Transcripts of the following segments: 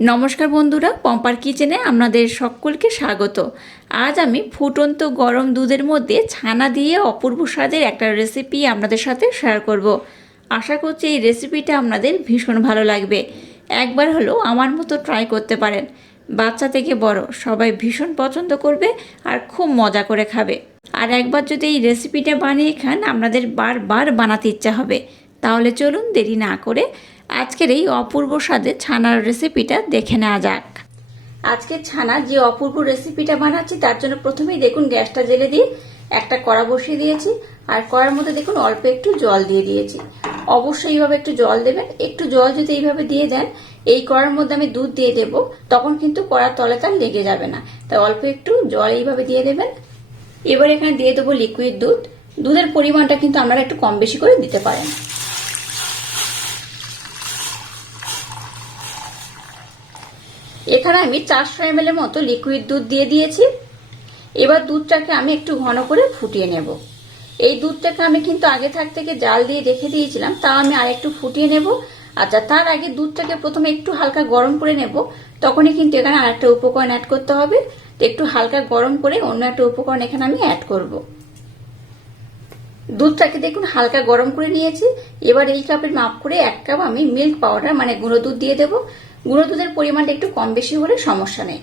নমস্কার বন্ধুরা, পম্পার কিচেনে আপনাদের সকলকে স্বাগত। আজ আমি ফুটন্ত গরম দুধের মধ্যে ছানা দিয়ে অপূর্ব স্বাদের একটা রেসিপি আপনাদের সাথে শেয়ার করব। আশা করছি এই রেসিপিটা আপনাদের ভীষণ ভালো লাগবে। একবার হলেও আমার মতো ট্রাই করতে পারেন। বাচ্চা থেকে বড়, সবাই ভীষণ পছন্দ করবে আর খুব মজা করে খাবে। আর একবার যদি এই রেসিপিটা বানিয়ে খান, আপনাদের বারবার বানাতে ইচ্ছা হবে। তাহলে চলুন দেরি না করে আজকের এই অপূর্ব স্বাদে ছানার রেসিপিটা দেখে নেওয়া যাক। আজকের ছানা যে অপূর্ব রেসিপিটা বানাচ্ছি, তার জন্য প্রথমেই দেখুন গ্যাসটা জেলে দিয়ে একটা কড়া বসিয়ে দিয়েছি, আর কড়ার মধ্যে দেখুন অল্প একটু জল দিয়ে দিয়েছি। অবশ্যই এইভাবে একটু জল দেবেন, একটু জল যদি এইভাবে দিয়ে দেন, এই কড়ার মধ্যে আমি দুধ দিয়ে দেব, তখন কিন্তু কড়ার তলে তার লেগে যাবে না। তাই অল্প একটু জল এইভাবে দিয়ে দেবেন। এবার এখানে দিয়ে দেবো লিকুইড দুধ। দুধের পরিমাণটা কিন্তু আপনারা একটু কম বেশি করে দিতে পারেন। এখানে আমি চারশো এম এর মতো লিকুইড দুধ দিয়ে দিয়েছি। এবার দুধটাকে আমি একটু ঘন করে ফুটিয়ে নেব। এই দুধটাকে আমি কিন্তু আগে থাক থেকে জাল দিয়ে রেখে দিয়েছিলাম তা আমি আর একটু ফুটিয়ে নেব। আচ্ছা তার আগে দুধটাকে প্রথমে একটু হালকা গরম করে নেব। তখনই কিন্তু এখানে আর একটা উপকরণ অ্যাড করতে হবে। তো একটু হালকা গরম করে অন্য একটা উপকরণ এখানে আমি অ্যাড করব। দুধটাকে দেখুন, হালকা গরম করে নিয়েছি। এবার এই কাপের মাপ করে এক কাপ আমি মিল্ক পাউডার মানে গুঁড়ো দুধ দিয়ে দেবো। গুঁড়ো দুধের পরিমাণটা একটু কম বেশি হলে সমস্যা নেই।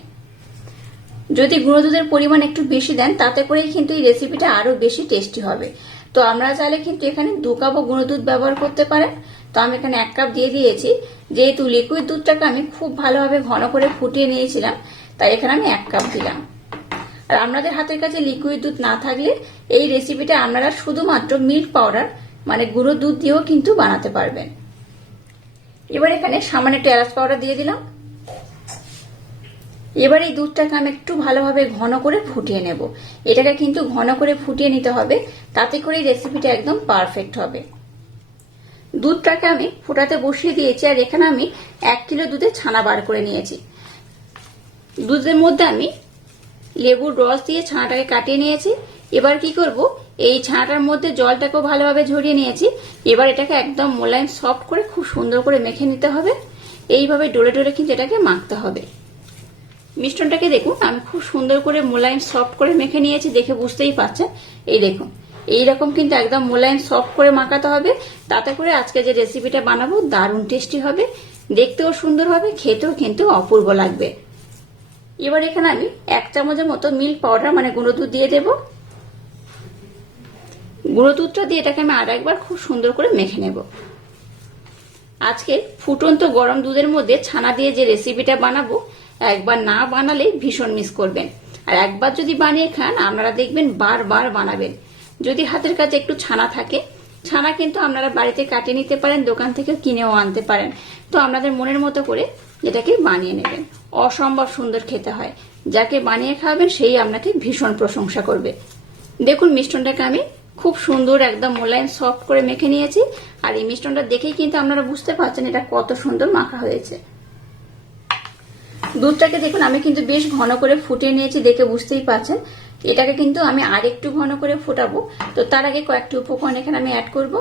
যদি গুঁড়ো দুধের পরিমাণ একটু বেশি দেন, তাতে করেই কিন্তু এই রেসিপিটা আরও বেশি টেস্টি হবে। তো আমরা চাইলে কিন্তু এখানে দু কাপও গুঁড়ো দুধ ব্যবহার করতে পারেন। তো আমি এখানে এক কাপ দিয়ে দিয়েছি। যেহেতু লিকুইড দুধটাকে আমি খুব ভালোভাবে ঘন করে ফুটিয়ে নিয়েছিলাম, তাই এখানে আমি এক কাপ দিলাম। আর আপনাদের হাতের কাছে লিকুইড দুধ না থাকলে এই রেসিপিটা আপনারা শুধুমাত্র মিল্ক পাউডার মানে গুঁড়ো দুধ দিয়েও কিন্তু বানাতে পারবেন। এবার এখানে সামান্য একটু এলাচ পাউডার দিয়ে দিলাম। এবার এই দুধটাকে আমি একটু ভালোভাবে ঘন করে ফুটিয়ে নেব। এটাকে কিন্তু ঘন করে ফুটিয়ে নিতে হবে, তাতে করে রেসিপিটা একদম পারফেক্ট হবে। দুধটাকে আমি ফোটাতে বসিয়ে দিয়েছি, আর এখানে আমি এক কিলো দুধে ছানা বার করে নিয়েছি। দুধের মধ্যে আমি লেবুর রস দিয়ে ছানাটাকে কাটিয়ে নিয়েছি। এবার কি করব? এই ছানাটার মধ্যে জলটাকেও ভালোভাবে ঝরিয়ে নিয়েছি। এবার এটাকে একদম মোলায়েম সফট করে খুব সুন্দর করে মেখে নিতে হবে। এইভাবে ডোলে ডোলে কিন্তু এটাকে মাখতে হবে। মিষ্টনটাকে দেখুন, আমি খুব সুন্দর করে মোলায়েম সফট করে মেখে নিয়েছি দেখে বুঝতেই পারছেন। এই দেখুন, এইরকম কিন্তু একদম মোলায়েম সফট করে মাখাতে হবে। তাতে করে আজকে যে রেসিপিটা বানাবো দারুণ টেস্টি হবে, দেখতেও সুন্দর হবে, খেতেও কিন্তু অপূর্ব লাগবে। এবার এখানে আমি এক চামচের মতো মিল্ক পাউডার মানে গুঁড়ো দুধ দিয়ে দেব। গুঁড়ো দুধটা দিয়ে এটাকে আমি আর একবার খুব সুন্দর করে মেখে নেব। আজকে ফুটন্ত গরম দুধের মধ্যে ছানা দিয়ে যে রেসিপিটা বানাবো, একবার না বানালে ভীষণ মিস করবেন। আর একবার যদি বানিয়ে খান, আপনারা দেখবেন বারবার বানাবেন। যদি হাতের কাছে একটু ছানা থাকে, ছানা কিন্তু আপনারা বাড়িতে কাটিয়ে নিতে পারেন, দোকান থেকে কিনেও আনতে পারেন। তো আপনাদের মনের মতো করে এটাকে বানিয়ে নেবেন। অসম্ভব সুন্দর খেতে হয়। যাকে বানিয়ে খাওয়াবেন, সেই আপনাকে ভীষণ প্রশংসা করবে। দেখুন মিষ্টনটাকে আমি খুব সুন্দর একদম মোলায়েম সফট করে মেখে নিয়েছি। আর এই মিষ্টনটা দেখেই কিন্তু আপনারা বুঝতে পারছেন এটা কত সুন্দর মাখা হয়েছে। দুধটাকে দেখুন, আমি কিন্তু বেশ ঘন করে ফুটিয়ে নিয়েছি, দেখে বুঝতেই পারছেন। এটাকে কিন্তু আমি আর একটু ঘন করে ফোটাবো। তো তার আগে কয়েকটি উপকরণ এখানে আমি অ্যাড করব।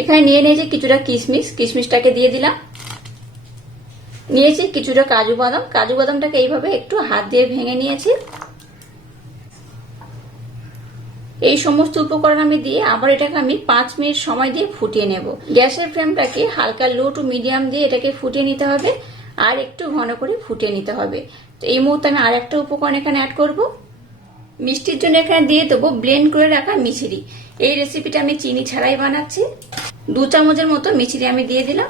এখানে নিয়ে নিয়েছি কিছুটা কিশমিশ, কিশমিশটাকে দিয়ে দিলাম। নিয়েছি কিছুটা কাজু বাদাম। কাজু বাদামটাকে এইভাবে একটু হাত দিয়ে ভেঙে নিয়েছি। এই সমস্ত উপকরণ আমি দিয়ে আবার এটাকে আমি পাঁচ মিনিট সময় দিয়ে ফুটিয়ে নেব। গ্যাসের ফ্লেমটাকে হালকা লো টু মিডিয়াম দিয়ে এটাকে ফুটিয়ে নিতে হবে আর একটু ঘন করে ফুটিয়ে নিতে হবে। তো এই মুহূর্তে আমি আর একটা উপকরণ এখানে অ্যাড করব। মিষ্টির জন্য এখানে দিয়ে দেবো ব্লেন্ড করে রাখা মিছিরি। এই রেসিপিটা আমি চিনি ছাড়াই বানাচ্ছি। দু চামচের মতো মিছিরি আমি দিয়ে দিলাম।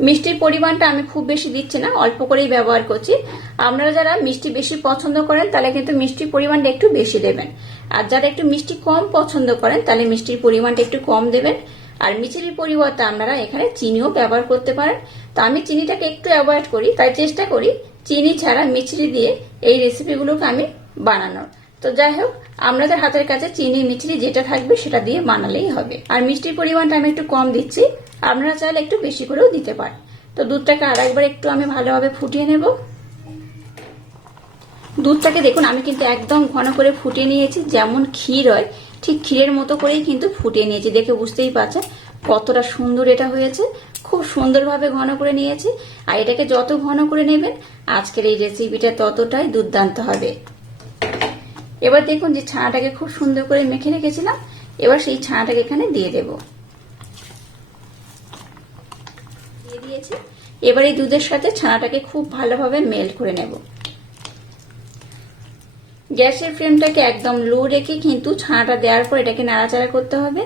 মিষ্টির পরিমাণটা আমি খুব বেশি দিচ্ছি না, অল্প করেই ব্যবহার করছি। আপনারা যারা মিষ্টি বেশি পছন্দ করেন, তাহলে কিন্তু মিষ্টির পরিমাণটা একটু বেশি দেবেন। আর যারা একটু মিষ্টি কম পছন্দ করেন, তাহলে মিষ্টির পরিমাণটা একটু কম দেবেন। আর মিচিরির পরিবর্তে আপনারা এখানে চিনিও ব্যবহার করতে পারেন। তো আমি চিনিটাকে একটু অ্যাভয়েড করি, তাই চেষ্টা করি চিনি ছাড়া মিচিরি দিয়ে এই রেসিপিগুলোকে আমি বানানোর। তো যাই হোক, আপনাদের হাতের কাছে চিনি মিচিরি যেটা থাকবে সেটা দিয়ে বানালেই হবে। আর মিষ্টির পরিমাণটা আমি একটু কম দিচ্ছি। আপনারা চাইলে একটু বেশি করেও দিতে পারেন তো দুধটাকে আর একবার একটু আমি ভালোভাবে ফুটিয়ে নেব। দুধটাকে দেখুন, আমি কিন্তু একদম ঘন করে ফুটিয়ে নিয়েছি। যেমন ক্ষীর হয়, ঠিক ক্ষীরের মতো করেই কিন্তু ফুটিয়ে নিয়েছি। দেখে বুঝতেই পারছেন কতটা সুন্দর এটা হয়েছে। খুব সুন্দরভাবে ঘন করে নিয়েছি। আর এটাকে যত ঘন করে নেবেন, আজকের এই রেসিপিটা ততটাই দুর্দান্ত হবে। এবার দেখুন যে ছানাটাকে খুব সুন্দর করে মেখে রেখেছিলাম। এবার সেই ছানাটাকে এখানে দিয়ে দেব দিয়ে দিয়েছি। এবার এই দুধের সাথে ছানাটাকে খুব ভালোভাবে মেল্ট করে নেব। গ্যাসের ফ্লেমটাকে একদম লো রেখে কিন্তু ছানাটা দেওয়ার পর এটাকে নাড়াচাড়া করতে হবে।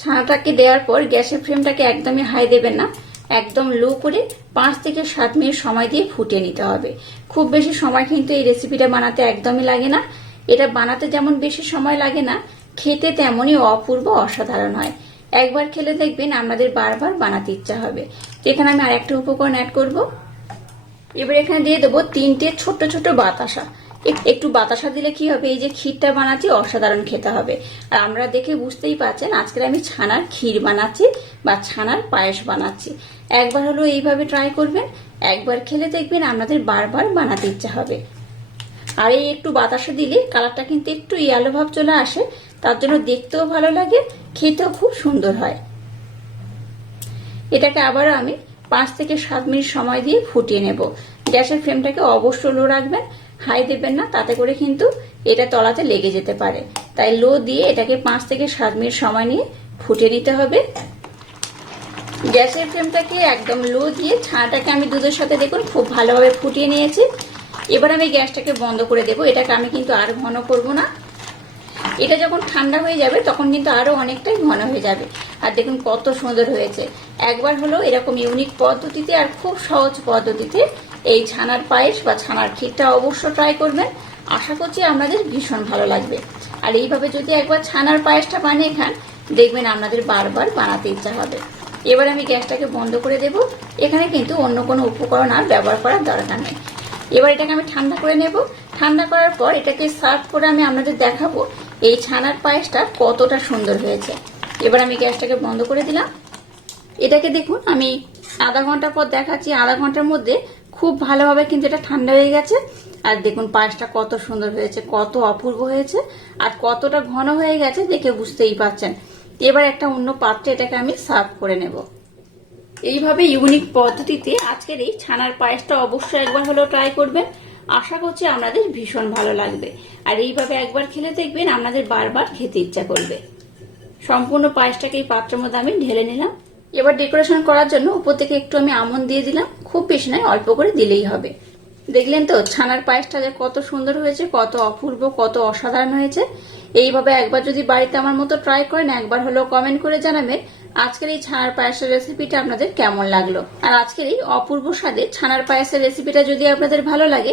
ছানাটাকে দেওয়ার পর গ্যাসের ফ্লেমটাকে একদমই হাই দেবেন না। একদম লো করে পাঁচ থেকে সাত মিনিট সময় দিয়ে ফুটিয়ে নিতে হবে। খুব বেশি সময় কিন্তু এই রেসিপিটা বানাতে একদমই লাগে না। এটা বানাতে যেমন বেশি সময় লাগে না, খেতে তেমনই অপূর্ব অসাধারণ হয়। একবার খেলে দেখবেন আমাদের বারবার বানাতে ইচ্ছা হবে। তো এখানে আমি আর একটা উপকরণ অ্যাড করব। এবার এখানে দিয়ে দেবো তিনটে ছোট ছোট বাতাসা। একটু বাতাসা দিলে কি হবে? এই যে ক্ষীরটা বানাচ্ছি, অসাধারণ খেতে হবে। আর আমরা দেখে বুঝতেই পারছেন আজকে আমি ছানার ক্ষীর বানাচ্ছি বা ছানার পায়েস বানাচ্ছি। একবার হলো এইভাবে ট্রাই করবেন, একবার খেলে দেখবেন আপনাদের বারবার বানাতে ইচ্ছা হবে। আর এই একটু বাতাসা দিলে কালারটা কিন্তু একটু ইয়ালো ভাব চলে আসে তার জন্য দেখতেও ভালো লাগে, খেতেও খুব সুন্দর হয়। এটাকে আবারও আমি পাঁচ থেকে সাত মিনিট সময় দিয়ে ফুটিয়ে নেব। গ্যাসের ফ্লেমটাকে অবশ্য লো রাখবেন, হাই দেবেন না, তাতে করে কিন্তু এটা তলাতে লেগে যেতে পারে। তাই লো দিয়ে এটাকে পাঁচ থেকে সাত মিনিট সময় নিয়ে ফুটিয়ে নিতে হবে। গ্যাসের ফ্লেমটাকে একদম লো দিয়ে ছানাটাকে আমি দুধের সাথে দেখুন খুব ভালোভাবে ফুটিয়ে নিয়েছি। এবার আমি গ্যাসটাকে বন্ধ করে দেবো। এটাকে আমি কিন্তু আর ঘন করব না। এটা যখন ঠান্ডা হয়ে যাবে, তখন কিন্তু আরও অনেকটাই ঘন হয়ে যাবে। আর দেখুন কত সুন্দর হয়েছে। একবার হলো এরকম ইউনিক পদ্ধতিতে আর খুব সহজ পদ্ধতিতে এই ছানার পায়েস বা ছানার ক্ষীরটা অবশ্য ট্রাই করবেন। আশা করছি আপনাদের ভীষণ ভালো লাগবে। আর এইভাবে যদি একবার ছানার পায়েসটা বানিয়ে খান, দেখবেন আপনাদের বারবার বানাতে ইচ্ছা হবে। এবার আমি গ্যাসটাকে বন্ধ করে দেব। এখানে কিন্তু অন্য কোনো উপকরণ আর ব্যবহার করার দরকার নেই। এবার এটাকে আমি ঠান্ডা করে নেব। ঠান্ডা করার পর এটাকে সার্ভ করে আমি আপনাদের দেখাবো এই ছানার পায়েসটা কতটা সুন্দর হয়েছে। এবার আমি গ্যাসটাকে বন্ধ করে দিলাম। এটাকে দেখুন, আমি আধা ঘণ্টা পর দেখাচ্ছি। আধা ঘণ্টার মধ্যে খুব ভালোভাবে কিন্তু এটা ঠান্ডা হয়ে গেছে। আর দেখুন, পায়েসটা কত সুন্দর হয়েছে, কত অপূর্ব হয়েছে, আর কতটা ঘন হয়ে গেছে দেখে বুঝতেই পারছেন। এবার একটা অন্য পাত্রে এটাকে আমি সার্ভ করে নেব। এইভাবে ইউনিক পদ্ধতিতে আজকের এই ছানার পায়েসটা অবশ্যই একবার হলেও ট্রাই করবেন। আশা করছি আপনাদের ভীষণ ভালো লাগবে। আর এইভাবে একবার খেলে দেখবেন আপনাদের বারবার খেতে ইচ্ছা করবে। সম্পূর্ণ পায়েসটাকে এই পাত্রের মধ্যে আমি ঢেলে নিলাম। এবার ডেকোরেশন করার জন্য উপর থেকে একটু আমি আমন দিয়ে দিলাম। খুব বেশি নয়, অল্প করে দিলেই হবে। দেখলেন তো, ছানার পায়েসটা যে কত সুন্দর হয়েছে, কত অপূর্ব, কত অসাধারণ হয়েছে। এইভাবে একবার যদি বাড়িতে আমার মতো ট্রাই করেন, একবার হলেও কমেন্ট করে জানাবেন আজকের এই ছানার পায়েসের রেসিপিটা আপনাদের কেমন লাগল। আর আজকের এই অপূর্ব স্বাদে ছানার পায়েসের রেসিপিটা যদি আপনাদের ভালো লাগে